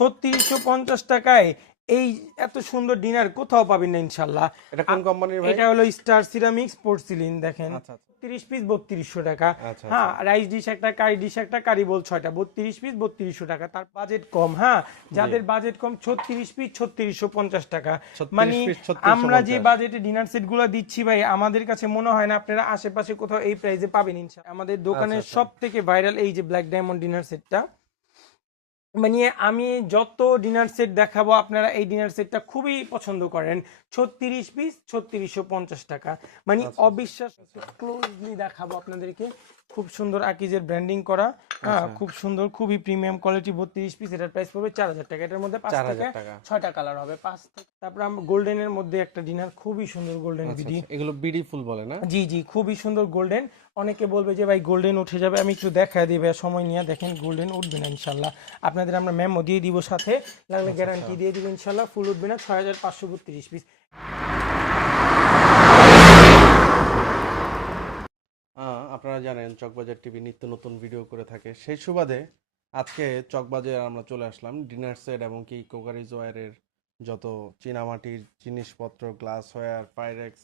3650 টাকায় এই এত সুন্দর ডিনার কোথাও পাবেন না ইনশাল্লাহ। এটা কোন কোম্পানির ভাই? এটা হলো স্টার সিরামিক্স পোর্সিলিন। দেখেন আচ্ছা আচ্ছা 30 পিস 3200 টাকা। আচ্ছা হ্যাঁ, রাইস ডিশ একটা, কারি ডিশ একটা, কারি বোল 6টা, 32 পিস 3200 টাকা। তার বাজেট কম, হ্যাঁ, যাদের বাজেট কম 36 পিস 3650 টাকা। 36 মানে পিস আমরা যে 3650। বাজেটে ডিনার সেট গুলো দিচ্ছি ভাই, আমাদের কাছে মনে হয় না আপনারা আশেপাশে কোথাও এই প্রাইসে পাবেন ইনশাআল্লাহ। আমাদের দোকানের আচ্ছা। সব থেকে ভাইরাল এই যে ব্ল্যাক ডায়মন্ড ডিনার সেটটা, মানে আমি যত ডিনার সেট দেখাবো আপনারা এই ডিনার সেটটা খুবই পছন্দ করেন। 36 পিস 3650 টাকা, মানে আচ্ছা, অবিশ্বাস। ক্লোজলি দেখাবো আপনাদেরকে, খুব সুন্দর আকিজের ব্র্যান্ডিং করা, হ্যাঁ, খুব সুন্দর, খুবই প্রিমিয়াম কোয়ালিটি। 32 পিস, এটার প্রাইস পড়বে 4000 টাকা। এটার মধ্যে 5 থেকে 4000 টাকা। 6টা কালার হবে, 5 থেকে। তারপর আমরা গোল্ডেনের মধ্যে একটা ডিনার, খুবই সুন্দর গোল্ডেন বিডি। এগুলো বিডি ফুল বলে না? জি জি, খুবই সুন্দর গোল্ডেন। অনেকে বলবে যে ভাই গোল্ডেন উঠে যাবে, আমি একটু দেখা দিই ভাই, সময় নিয়ে। দেখেন গোল্ডেন উঠবে না ইনশাল্লাহ, আপনাদের আমরা মেমো দিয়ে দিব সাথে, লাগলে গ্যারান্টি দিয়ে দিব ইনশাল্লাহ। ফুল উঠবে না। 6532 পিস। আপনারা জানেন চকবাজার টিভি নিত্য নতুন ভিডিও করে থাকে, সেই সুবাদে আজকে চকবাজার আমরা চলে আসলাম ডিনার সেট এবং কি কোকারিজ ওয়্যারের যত চীনামাটির জিনিসপত্র, গ্লাস ওয়্যার, পাইরেক্স,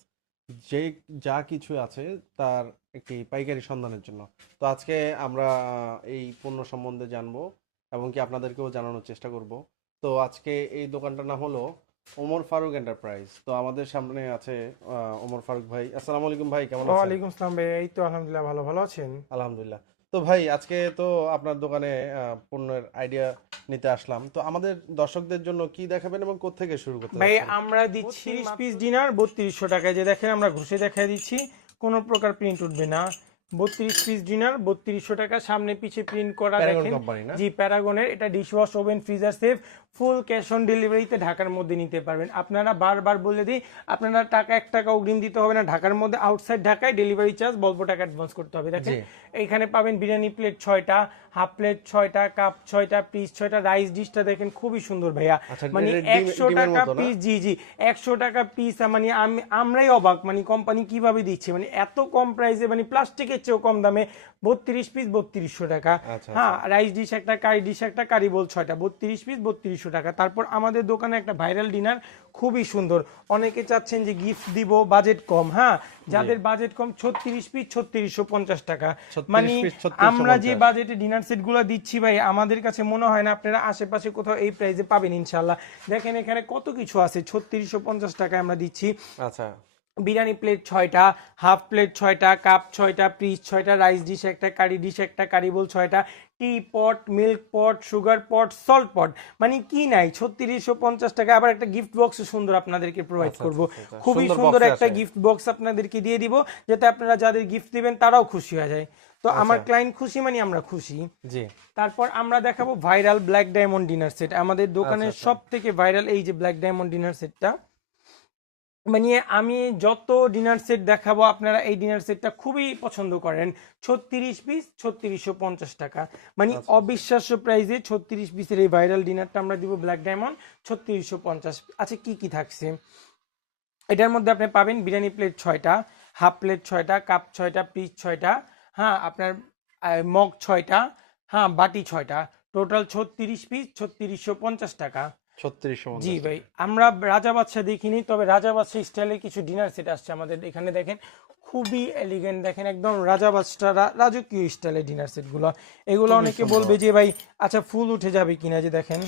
যে যা কিছু আছে তার একটি পাইকারি সন্ধানের জন্য। তো আজকে আমরা এই পণ্য সম্বন্ধে জানবো এবং কি আপনাদেরকেও জানানোর চেষ্টা করব। তো আজকে এই দোকানটার নাম হলো ওমর ফারুক এন্টারপ্রাইজ। তো আমাদের সামনে আছে ওমর ফারুক ভাই। আসসালামু আলাইকুম ভাই, কেমন আছেন? ওয়ালাইকুম আসসালাম ভাই, এই তো আলহামদুলিল্লাহ ভালো। ভালো আছেন? আলহামদুলিল্লাহ। তো ভাই আজকে তো আপনার দোকানে পণ্যের আইডিয়া নিতে আসলাম। তো আমাদের দর্শকদের জন্য কি দেখাবেন এবং কোত্থেকে শুরু করতে ভাই যাচ্ছেন? আমরা দিচ্ছি 30 পিস ডিনার 3200 টাকায়। যে দেখেন আমরা ঘষে দেখাই দিচ্ছি, কোনো প্রকার প্রিন্ট উঠবে না। 32 পিস ডিনার 3200 টাকা, সামনে পিছে প্রিন্ট করা। প্যারাগন দেখেন, কোম্পানি না? জি প্যারাগনের। এটা dishwash, oven, freezer safe, full cash on ডেলিভারিতে ঢাকার মধ্যে নিতে পারবেন। আপনারা বারবার বলে দিই, আপনারা টাকা 1 টাকা অগ্রিম দিতে হবে না ঢাকার মধ্যে। আউটসাইড ঢাকায় ডেলিভারি চার্জ অল্প টাকা অ্যাডভান্স করতে হবে। দেখেন এইখানে পাবেন বিরিয়ানি প্লেট 6টা, হাফ প্লেট 6টা, কাপ 6টা, পিস 6টা, রাইস ডিশটা দেখেন খুবই সুন্দর ভাইয়া। মানে 100 টাকা পিস। জি জি, 100 টাকা পিস। মানে আমরাই অবাক, মানে কোম্পানি কিভাবে দিচ্ছে, মানে এত কম প্রাইসে, মানে প্লাস্টিকের চেয়েও কম দামে। 32 পিস 3200 টাকা। হ্যাঁ, রাইস ডিশ একটা, কারি ডিশ একটা, কারি বোল 6টা, 32 পিস 3200 টাকা। তারপর আমাদের দোকানে একটা ভাইরাল ডিনার, খুবই সুন্দর। অনেকে চাচ্ছেন যে গিফট দিব, বাজেট কম, হ্যাঁ, যাদের বাজেট কম 36 পিস 3650 টাকা। মানে আমরা যে বাজেটে ডিনার সেট গুলো দিচ্ছি ভাই, আমাদের কাছে মনে হয় না আপনারা আশেপাশে কোথাও এই প্রাইসে পাবেন ইনশাল্লাহ। দেখেন এখানে কত কিছু আছে, 3650 টাকায় আমরা দিচ্ছি। আচ্ছা, বিরিয়ানি প্লেট 6টা, হাফ প্লেট 6টা, কাপ 6টা, পিস 6টা, রাইস ডিশ একটা, কারি ডিশ একটা, কারি বোল 6টা, tea pot, milk pot, sugar pot, salt pot, মানে কি নাই। 3650 টাকা। আবার একটা গিফট বক্স সুন্দর আপনাদেরকে প্রোভাইড করব, খুবই সুন্দর একটা গিফট বক্স আপনাদেরকে দিয়ে দিব, যাতে আপনারা যাদের গিফট দিবেন তারাও খুশি হয়ে যায়। তো আমার ক্লায়েন্ট খুশি মানে আমরা খুশি। জি। তারপর আমরা দেখাবো viral black diamond dinner set. আমাদের দোকানের সব থেকে ভাইরাল এই যে ব্ল্যাক ডায়মন্ড ডিনার সেটটা, মানে আমি যত ডিনার সেট দেখাবো আপনারা এই ডিনার সেটটা খুবই পছন্দ করেন। 36 পিস 3650 টাকা, মানে অবিশ্বাস্য প্রাইসে 36 পিসের এই ভাইরাল ডিনারটা আমরা দিব ব্ল্যাক ডায়মন্ড 3650। আচ্ছা, কি কি থাকছে এটার মধ্যে? আপনি পাবেন বিরিয়ানি প্লেট 6টা, হাফ প্লেট 6টা, কাপ 6টা, পিস 6টা, হ্যাঁ, আপনার মগ 6টা, হ্যাঁ, বাটি 6টা, টোটাল 36 পিস 3650 টাকা। 3650। জি ভাই, আমরা রাজা বাদশাহ দেখিনি, তবে রাজা বাদশাহ স্টাইলের কিছু ডিনার সেট আসছে আমাদের এখানে। দেখেন খুবই এলিগেন্ট, দেখেন একদম রাজা বাদশাহ রাজকীয় স্টাইলের ডিনার সেট গুলো। এগুলো অনেকে বলবে যে ভাই আচ্ছা ফুল উঠে যাবে কিনা। যে দেখেন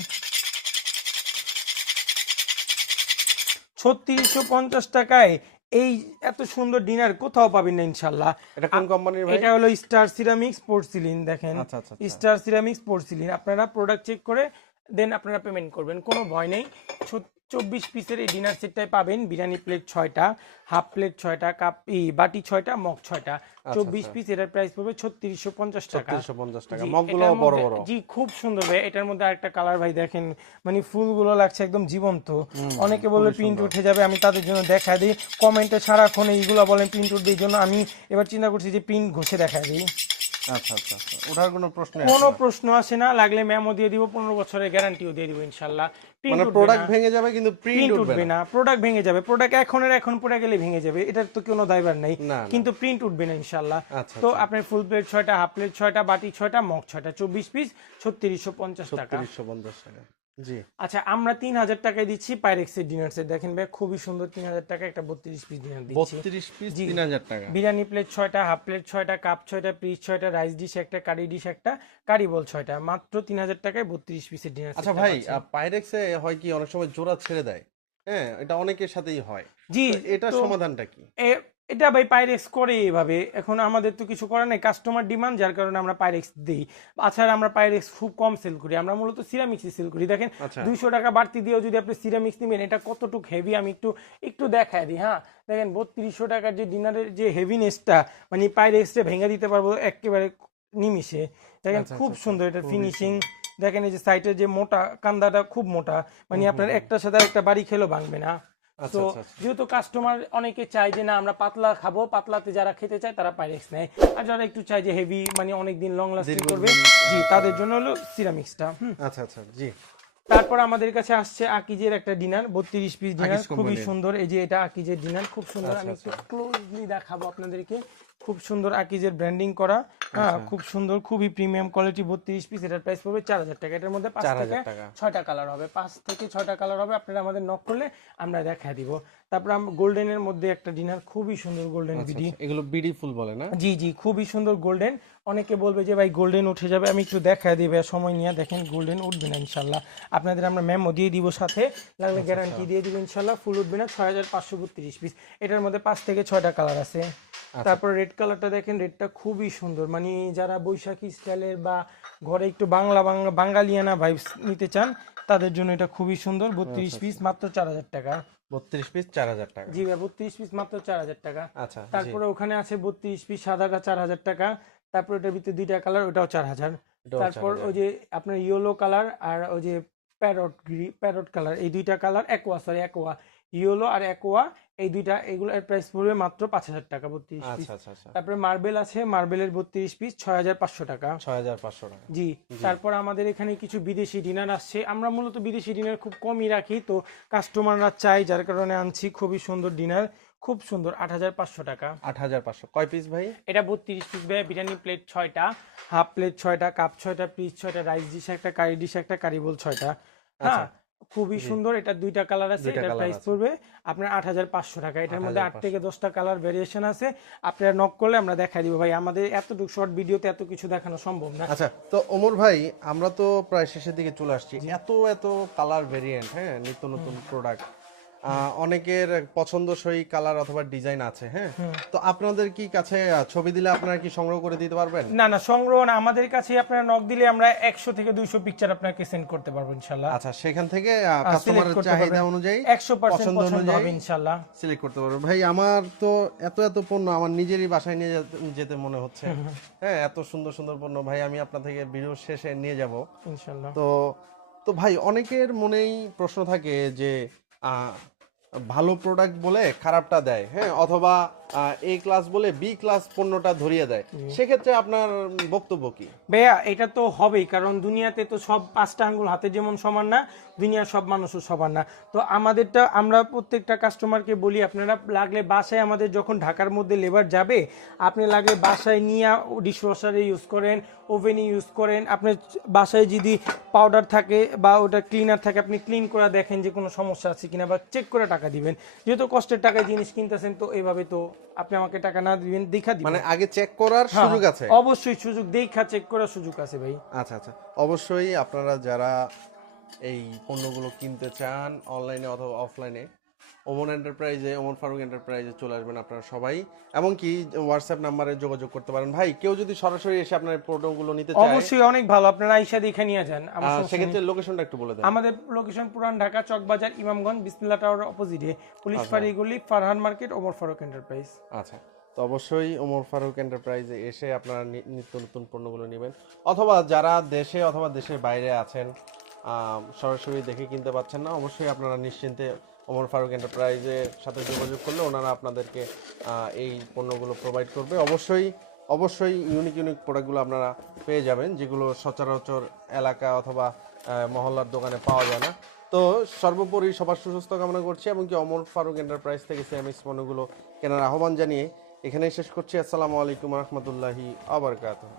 3650 টাকায় এই এত সুন্দর ডিনার কোথাও পাবেন না ইনশাল্লাহ। এটা কোন কোম্পানির ভাই? এটা হলো স্টার সিরামিক্স পোর্সিলিন। দেখেন আচ্ছা। Star ceramics porcelain. আপনারা প্রোডাক্ট চেক করে দেন আপনারা পেমেন্ট করবেন, কোনো ভয় নেই। 24 পিসের এই ডিনার সেটটাই পাবেন। বিরিয়ানি প্লেট 6টা, হাফ প্লেট 6টা, কাপ বাটি 6টা, মগ 6টা, 24 পিস। এটার প্রাইস পড়বে 3650 টাকা। 3650 টাকা। জি, মগগুলো এটার বড় মধ্যে বড়। জি খুব সুন্দর ভাই। এটার মধ্যে আরেকটা কালার ভাই দেখেন, মানে ফুলগুলো লাগছে একদম জীবন্ত। অনেকে বলে প্রিন্ট উঠে যাবে, আমি তাদের জন্য দেখা দিই। কমেন্টে সারাক্ষণ এইগুলো বলেন প্রিন্ট উঠবে, এই জন্য আমি এবার চিন্তা করছি যে প্রিন্ট ঘষে দেখা দিই। আচ্ছা। ওঠার কোনো প্রশ্ন আসে না। লাগলে মেমো দিয়ে দিব, 15 বছরের গ্যারান্টিও দিয়ে দিব ইনশাআল্লাহ। মানে প্রোডাক্ট ভেঙে যাবে কিন্তু প্রিন্ট উঠবে না। প্রোডাক্ট ভেঙে যাবে, প্রোডাক্ট এখন পড়ে গেলে ভেঙে যাবে, এটার তো কোনো দায়ভার নাই, কিন্তু প্রিন্ট উঠবে না ইনশাআল্লাহ। তো আপনার ফুল প্লেট 6টা, হাফ প্লেট 6টা, বাটি 6টা, মগ 6টা, 24 পিস 3650 টাকা। 3650 টাকা। জি। আচ্ছা, আমরা 3000 টাকায় দিচ্ছি পাইরেক্সের ডিনার সেট। দেখেন ভাই খুবই সুন্দর, 3000 টাকা একটা 32 পিস ডিনার দিচ্ছি। 32 পিস জি। 3000 টাকা। বিরিয়ানি প্লেট 6টা, হাফ প্লেট 6টা, কাপ 6টা, পিস 6টা, রাইস ডিশ একটা, কারি ডিশ একটা, কারি বল 6টা, মাত্র 3000 টাকায় 32 পিসের ডিনার সেট। আচ্ছা ভাই, পাইরেক্সে হয় কি অনেক সময় জোড়া ছেড়ে দেয়, হ্যাঁ, এটা অনেকের সাথেই হয়। জি। তো এটার তো সমাধানটা কি? এটা ভাই পাইরেক্স করে এভাবে, এখন আমাদের তো কিছু করার নেই, কাস্টমার ডিমান্ড, যার কারণে আমরা পাইরেক্স দিই। তাছাড়া আমরা পাইরেক্স খুব কম সেল করি, আমরা মূলত সিরামিক্সই সেল করি। দেখেন আচ্ছা। 200 টাকা বাড়তি দিয়েও যদি আপনি সিরামিক্স নেবেন, এটা কতটুকু হেভি আমি একটু একটু দেখায় দিই। হ্যাঁ, দেখেন 3200 টাকার যে ডিনারের যে হেভিনেসটা, মানে পাইরেক্সে ভেঙে দিতে পারবো একেবারে নিমিষে। দেখেন আচ্ছা, খুব আচ্ছা, সুন্দর এটা খুবই ফিনিশিং। দেখেন এই যে সাইটের যে মোটা কান্দাটা খুব মোটা, মানে আপনার একটার সাথে একটা বাড়ি খেলেও ভাঙবে না। আচ্ছা, তো আচ্ছা, আচ্ছা। যেহেতু কাস্টমার অনেকে চায় যে না আমরা পাতলা খাবো, পাতলাতে যারা খেতে চায় তারা পাইরেক্স নেয়, আর যারা একটু চায় যে হেভি মানে অনেকদিন লং লাস্টিং করবে, জি, তাদের জন্য হলো সিরামিক্সটা। আচ্ছা, আচ্ছা, জি। তারপর আমাদের কাছে আসছে আকিজের একটা ডিনার, 32 পিস ডিনার, আকিজ খুবই কোম্পানির। সুন্দর। এই যে এটা আকিজের ডিনার, খুব সুন্দর। আচ্ছা, আমি একটু আচ্ছা। ক্লোজলি দেখাবো আপনাদেরকে। খুব সুন্দর আকিজের ব্র্যান্ডিং করা, হ্যাঁ, আচ্ছা। খুব সুন্দর, খুবই প্রিমিয়াম কোয়ালিটি। 32 পিস, এটার প্রাইস পড়বে 4000 টাকা। এটার মধ্যে 5 থেকে 4000 টাকা। 6টা কালার হবে, 5 থেকে 6টা কালার হবে। আপনারা আমাদের নক করলে আমরা দেখায় দিব। তারপর আমরা গোল্ডেনের মধ্যে একটা ডিনার, খুবই সুন্দর গোল্ডেন আচ্ছা, বিডি। আচ্ছা, এগুলো বিডি ফুল বলে না? জি জি, খুবই সুন্দর গোল্ডেন। অনেকে বলবে যে ভাই গোল্ডেন উঠে যাবে, আমি একটু দেখায় দিই ভাই, সময় নিয়ে। দেখেন গোল্ডেন উঠবে না ইনশাল্লাহ, আপনাদের আমরা মেমো দিয়ে দিব সাথে, লাগলে গ্যারান্টি দিয়ে দিব ইনশাল্লাহ, ফুল উঠবে না। 6532 পিস, এটার মধ্যে 5 থেকে 6টা কালার আছে। তারপর রেড কালারটা দেখেন, রেডটা খুবই সুন্দর, মানে যারা বৈশাখী স্টাইলের বা ঘরে একটু বাংলা বাংলা বাঙালিয়ানা ভাইবস নিতে চান, তাদের জন্য এটা খুবই সুন্দর। 32 পিস, মাত্র 4000 টাকা। 32 পিস 4000 টাকা। জি ভাই, 32 পিস মাত্র 4000 টাকা। আচ্ছা, জি। তারপরে ওখানে আছে 32 পিস সাদাটা 4000 টাকা। তারপর এটার ভিতরে 2টা কালার, ওটাও 4000। এটাও তারপর 4000। ওই যে আপনার ইয়েলো কালার আর ওই যে প্যারট কালার, এই 2টা কালার, অ্যাকোয়া ইয়েলো আর অ্যাকোয়া, এই 2টা, এগুলোর প্রাইস পড়বে মাত্র 5000 টাকা 32 পিস। আচ্ছা, আচ্ছা, আচ্ছা। তারপরে মার্বেল আছে, মার্বেলের 32 পিস 6500 টাকা। 6500 টাকা। জি। তারপর আমাদের এখানে কিছু বিদেশি ডিনার আসছে, আমরা মূলত বিদেশি ডিনার খুব কমই রাখি, তো কাস্টমাররা চাই, যার কারণে আনছি। খুবই সুন্দর ডিনার, খুব সুন্দর, 8500 টাকা। 8500 কয় পিস ভাই? এটা 32 পিস ভাই। বিরিয়ানি প্লেট 6টা, হাফ প্লেট 6টা, কাপ 6টা, পিস 6টা, রাইস ডিশ একটা, কারি ডিশ একটা, কারি বোল 6টা। হ্যাঁ, খুবই সুন্দর। এটা 2টা কালার আছে, দুইটা এটার কালার প্রাইস আছে। পড়বে আপনার 8500 টাকা। এটার মধ্যে 8 8500। থেকে 10টা কালার ভেরিয়েশন আছে, আপনারা নক করলে আমরা দেখাই দিব ভাই। আমাদের এতটুকু শর্ট ভিডিওতে এত কিছু দেখানো সম্ভব না। আচ্ছা, তো ওমর ভাই, আমরা তো প্রায় শেষের দিকে চলে আসছি। এত এত কালার ভেরিয়েন্ট, হ্যাঁ, নিত্য নতুন প্রোডাক্ট, অনেকের পছন্দসই কালার অথবা ডিজাইন আছে, হ্যাঁ, তো আপনাদের কি কাছে ছবি দিলে আপনারা কি সংগ্রহ করে দিতে পারবেন? না না, সংগ্রহ না, আমাদের কাছে আপনারা নক দিলে আমরা 100 থেকে 200 পিকচার আপনাকে সেন্ড করতে পারবো ইনশাআল্লাহ। আচ্ছা, সেখান থেকে select কাস্টমারের করতে চাহিদা পারবেন। অনুযায়ী 100% পছন্দ পছন্দ অনুযায়ী হবে ইনশাআল্লাহ। সিলেক্ট করতে পারবো। ভাই, আমার তো এত এত পণ্য আমার নিজেরই বাসায় নিয়ে যেতে মনে হচ্ছে, হ্যাঁ, এত সুন্দর সুন্দর পণ্য ভাই, আমি আপনার থেকে ভিডিও শেষে নিয়ে যাব ইনশাআল্লাহ। তো। তো ভাই, অনেকের মনেই প্রশ্ন থাকে যে আহ, ভালো প্রোডাক্ট বলে খারাপটা দেয়, হ্যাঁ, অথবা এ ক্লাস বলে বি ক্লাস পণ্যটা ধরিয়ে দেয়, সেক্ষেত্রে আপনার বক্তব্য কি? ভাইয়া, এটা তো হবেই, কারণ দুনিয়াতে তো সব 5টা আঙ্গুল হাতে যেমন সমান না, দুনিয়ার সব মানুষও সমান না। তো আমাদেরটা, আমরা প্রত্যেকটা কাস্টমারকে বলি, আপনারা লাগলে বাসায়, আমাদের যখন ঢাকার মধ্যে লেবার যাবে, আপনি লাগলে বাসায় নিয়ে ডিশওয়াশারে ইউজ করেন, ওভেনে ইউজ করেন। আপনার বাসায় যদি পাউডার থাকে বা ওটা ক্লিনার থাকে, আপনি ক্লিন করে দেখেন যে কোনো সমস্যা আছে কিনা, বা চেক করে টাকা দিবেন। যেহেতু কষ্টের টাকায় জিনিস কিনতেছেন, তো এইভাবে তো আপনি আমাকে টাকা না দিবেন, দেখা দিবেন। মানে আগে চেক করার সুযোগ আছে? অবশ্যই সুযোগ, দেখা চেক করার সুযোগ আছে ভাই। আচ্ছা, আচ্ছা, অবশ্যই আপনারা যারা এই পণ্যগুলো কিনতে চান অনলাইনে অথবা অফলাইনে, ওমর এন্টারপ্রাইজে, ওমর ফারুক এন্টারপ্রাইজে চলে আসবেন আপনারা সবাই, এমনকি হোয়াটসঅ্যাপ নাম্বারে যোগাযোগ করতে পারেন। ভাই, কেউ যদি সরাসরি এসে আপনার প্রোডাক্টগুলো নিতে চায়, অবশ্যই অনেক ভালো, আপনারা আইসা দেখে নিয়ে যান। সেক্ষেত্রে লোকেশনটা একটু বলে দেন। আমাদের লোকেশন পুরান ঢাকা, চকবাজার, ইমামগঞ্জ, বিসমিল্লাহ টাওয়ার অপোজিটে, পুলিশ ফাঁড়ি গলি, ফারহান মার্কেট, ওমর ফারুক এন্টারপ্রাইজ। আচ্ছা, তো অবশ্যই ওমর ফারুক এন্টারপ্রাইজে এসে আপনারা নিত্য নতুন পণ্যগুলো নেবেন, অথবা যারা দেশে অথবা দেশের বাইরে আছেন, সরাসরি দেখে কিনতে পাচ্ছেন না, অবশ্যই আপনারা নিশ্চিন্তে ওমর ফারুক এন্টারপ্রাইজের সাথে যোগাযোগ করলে ওনারা আপনাদেরকে এই পণ্যগুলো প্রোভাইড করবে। অবশ্যই অবশ্যই ইউনিক ইউনিক প্রোডাক্টগুলো আপনারা পেয়ে যাবেন, যেগুলো সচরাচর এলাকা অথবা মহল্লার দোকানে পাওয়া যায় না। তো সর্বোপরি সবার সুস্বাস্থ্য কামনা করছি, এমনকি ওমর ফারুক এন্টারপ্রাইজ থেকে সিরামিক্স পণ্যগুলো কেনার আহ্বান জানিয়ে এখানেই শেষ করছি। আসসালামু আলাইকুম রহমতুল্লাহি আবরকাতুহ।